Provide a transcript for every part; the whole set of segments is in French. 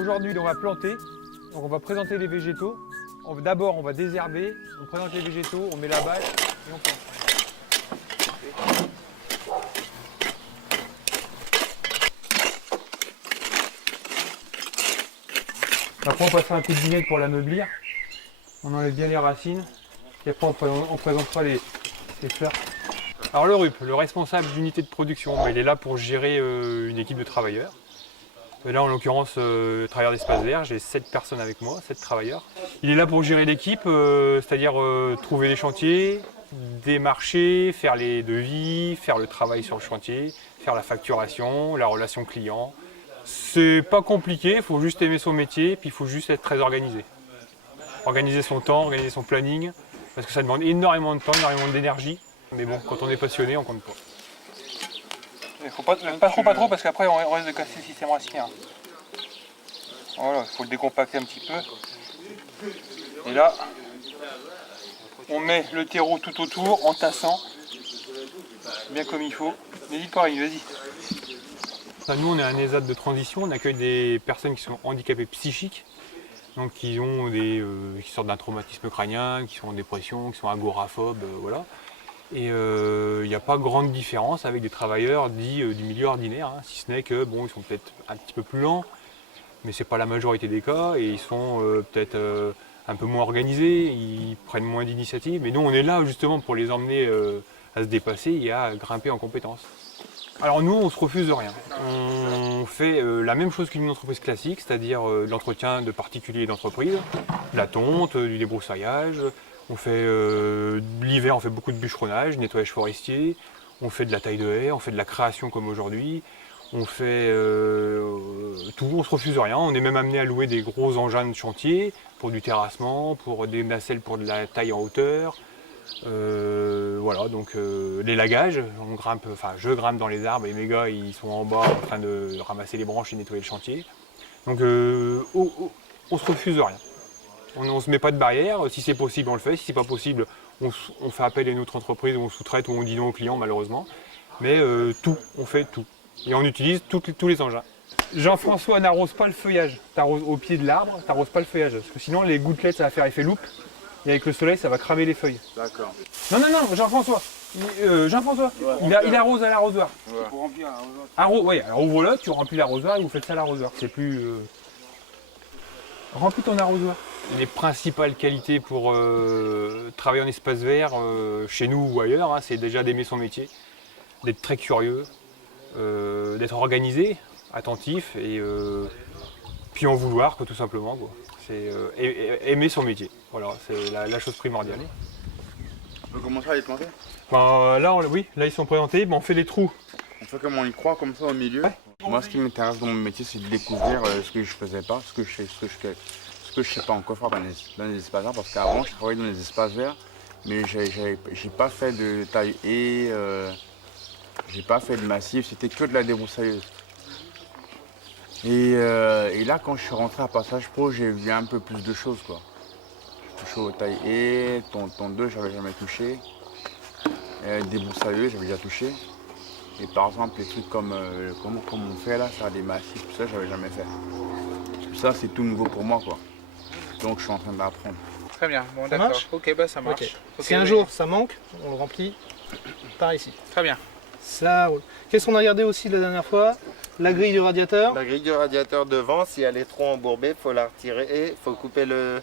Aujourd'hui, on va planter, donc on va présenter les végétaux. D'abord, on va désherber, on présente les végétaux, on met la bâche et on plante. Après, on passera un coup de vinaigre pour l'ameublir. On enlève bien les racines. Et après, on présentera les fleurs. Alors le RUP, le responsable d'unité de production, il est là pour gérer une équipe de travailleurs. Et là, en l'occurrence, travailleur d'espace vert, j'ai 7 personnes avec moi, 7 travailleurs. Il est là pour gérer l'équipe, c'est-à-dire trouver les chantiers, démarcher, faire les devis, faire le travail sur le chantier, faire la facturation, la relation client. C'est pas compliqué, il faut juste aimer son métier, puis il faut juste être très organisé. Organiser son temps, organiser son planning, parce que ça demande énormément de temps, énormément d'énergie. Mais bon, quand on est passionné, on compte pas. Il ne faut pas trop parce qu'après on risque de casser le système racinaire. Voilà, il faut le décompacter un petit peu. Et là, on met le terreau tout autour en tassant, bien comme il faut. N'hésite pas, vas-y. Nous, on est un ESAT de transition, on accueille des personnes qui sont handicapées psychiques, donc qui sortent d'un traumatisme crânien, qui sont en dépression, qui sont agoraphobes, voilà. Et il n'y a pas grande différence avec des travailleurs dits du milieu ordinaire, hein, si ce n'est que bon, ils sont peut-être un petit peu plus lents, mais ce n'est pas la majorité des cas, et ils sont peut-être un peu moins organisés, ils prennent moins d'initiatives. Mais nous, on est là justement pour les emmener à se dépasser et à grimper en compétences. Alors nous, on ne se refuse rien. On fait la même chose qu'une entreprise classique, c'est-à-dire l'entretien de particuliers et d'entreprises, de la tonte, du débroussaillage. On fait l'hiver, on fait beaucoup de bûcheronnage, nettoyage forestier, on fait de la taille de haies, on fait de la création comme aujourd'hui, on fait tout, on se refuse rien. On est même amené à louer des gros engins de chantier pour du terrassement, pour des nacelles pour de la taille en hauteur. Voilà, donc les lagages, je grimpe dans les arbres et mes gars ils sont en bas en train de ramasser les branches et nettoyer le chantier. Donc on se refuse rien. On ne se met pas de barrière, si c'est possible on le fait, si c'est pas possible on fait appel à une autre entreprise ou on sous-traite ou on dit non aux clients malheureusement. Mais on fait tout. Et on utilise tous les engins. Jean-François n'arrose pas le feuillage, t'arroses au pied de l'arbre, t'arroses pas le feuillage, parce que sinon les gouttelettes ça va faire effet loupe, et avec le soleil ça va cramer les feuilles. D'accord. Non, Jean-François, il arrose à l'arrosoir. Ouais. Pour remplir l'arrosoir. Oui, alors ouvre-le, tu remplis l'arrosoir et vous faites ça à l'arrosoir, c'est plus... Remplis ton arrosoir. Les principales qualités pour travailler en espace vert, chez nous ou ailleurs, hein, c'est déjà d'aimer son métier, d'être très curieux, d'être organisé, attentif et puis en vouloir tout simplement. C'est aimer son métier, voilà, c'est la chose primordiale. On peut commencer à les planter? Là ils sont présentés, on fait les trous. On fait comme on y croit, comme ça au milieu. Ouais. Moi ce qui m'intéresse dans mon métier c'est de découvrir ce que je faisais pas, ce que je sais pas encore faire dans les espaces verts, parce qu'avant je travaillais dans les espaces verts, mais j'ai pas fait de taille et j'ai pas fait de massif, c'était que de la débroussailleuse. Et là quand je suis rentré à Passage Pro, j'ai vu un peu plus de choses quoi. J'ai touché aux tailles et tondeuse, j'avais jamais touché. Débroussailleuse, j'avais déjà touché. Et par exemple les trucs comme on fait là, faire des massifs, tout ça j'avais jamais fait. Tout ça c'est tout nouveau pour moi quoi. Donc je suis en train d'apprendre. Très bien, bon Ça d'accord. marche. Ok, bah ça marche. Okay. Ok, Si un jour ça manque, on le remplit par ici. Très bien. Ça roule. Qu'est-ce qu'on a regardé aussi la dernière fois? La grille du radiateur. La grille du radiateur devant, si elle est trop embourbée, il faut la retirer et il faut couper le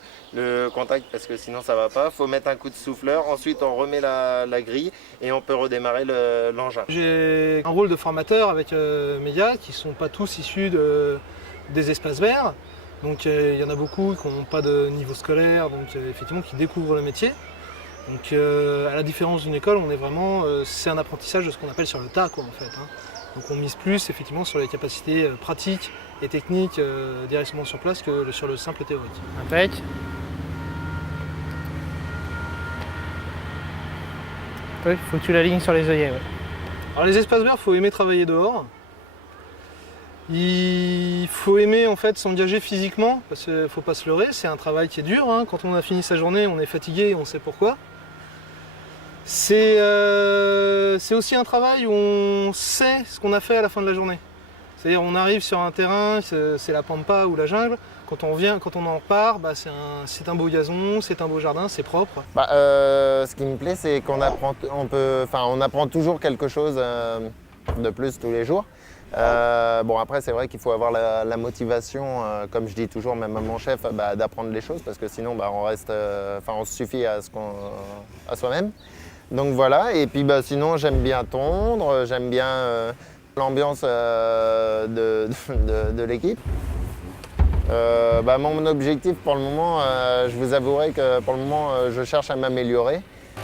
contact parce que sinon ça va pas. Il faut mettre un coup de souffleur, ensuite on remet la grille et on peut redémarrer l'engin. J'ai un rôle de formateur avec mes gars qui ne sont pas tous issus des espaces verts. Donc il y en a beaucoup qui n'ont pas de niveau scolaire, donc effectivement qui découvrent le métier. Donc à la différence d'une école, on est vraiment, c'est un apprentissage de ce qu'on appelle sur le tas quoi en fait. Hein. Donc on mise plus effectivement sur les capacités pratiques et techniques directement sur place que sur le simple théorique. Impec. Il faut que tu l'alignes sur les œillets. Ouais. Alors les espaces verts, il faut aimer travailler dehors. Il faut aimer en fait s'engager physiquement, parce qu'il ne faut pas se leurrer, c'est un travail qui est dur. Hein. Quand on a fini sa journée, on est fatigué, on sait pourquoi. C'est aussi un travail où on sait ce qu'on a fait à la fin de la journée. C'est-à-dire on arrive sur un terrain, c'est la pampa ou la jungle. Quand on en repart, bah, c'est un beau gazon, c'est un beau jardin, c'est propre. Ce qui me plaît, c'est qu'on apprend toujours quelque chose de plus tous les jours. Après, c'est vrai qu'il faut avoir la motivation, comme je dis toujours, même à mon chef, d'apprendre les choses, parce que sinon, on se suffit à soi-même. Donc voilà, et puis sinon, j'aime bien tondre, j'aime bien l'ambiance de l'équipe. Mon objectif pour le moment, je vous avouerai que pour le moment, je cherche à m'améliorer.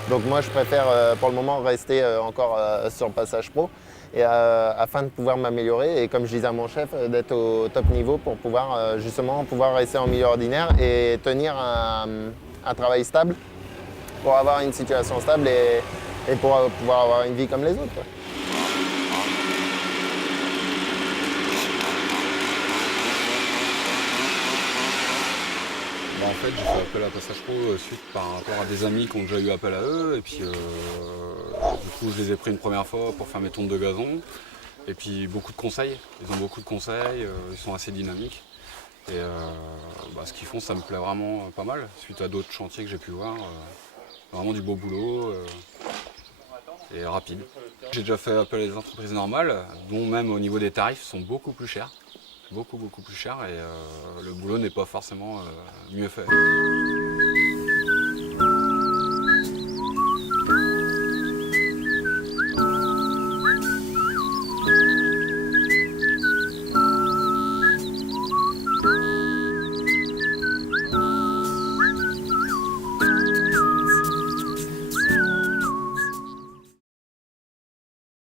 Donc moi, je préfère pour le moment rester encore sur le passage pro afin de pouvoir m'améliorer. Et comme je disais à mon chef, d'être au top niveau pour pouvoir pouvoir rester en milieu ordinaire et tenir un travail stable pour avoir une situation stable et pour pouvoir avoir une vie comme les autres, quoi. En fait, j'ai fait appel à Passage Pro suite par rapport à des amis qui ont déjà eu appel à eux. Et puis, du coup, je les ai pris une première fois pour faire mes tondes de gazon. Et puis, beaucoup de conseils. Ils ont beaucoup de conseils, ils sont assez dynamiques. Et ce qu'ils font, ça me plaît vraiment pas mal. Suite à d'autres chantiers que j'ai pu voir. Vraiment du beau boulot et rapide. J'ai déjà fait appel à des entreprises normales, dont même au niveau des tarifs sont beaucoup plus chers. Beaucoup plus cher et le boulot n'est pas forcément mieux fait.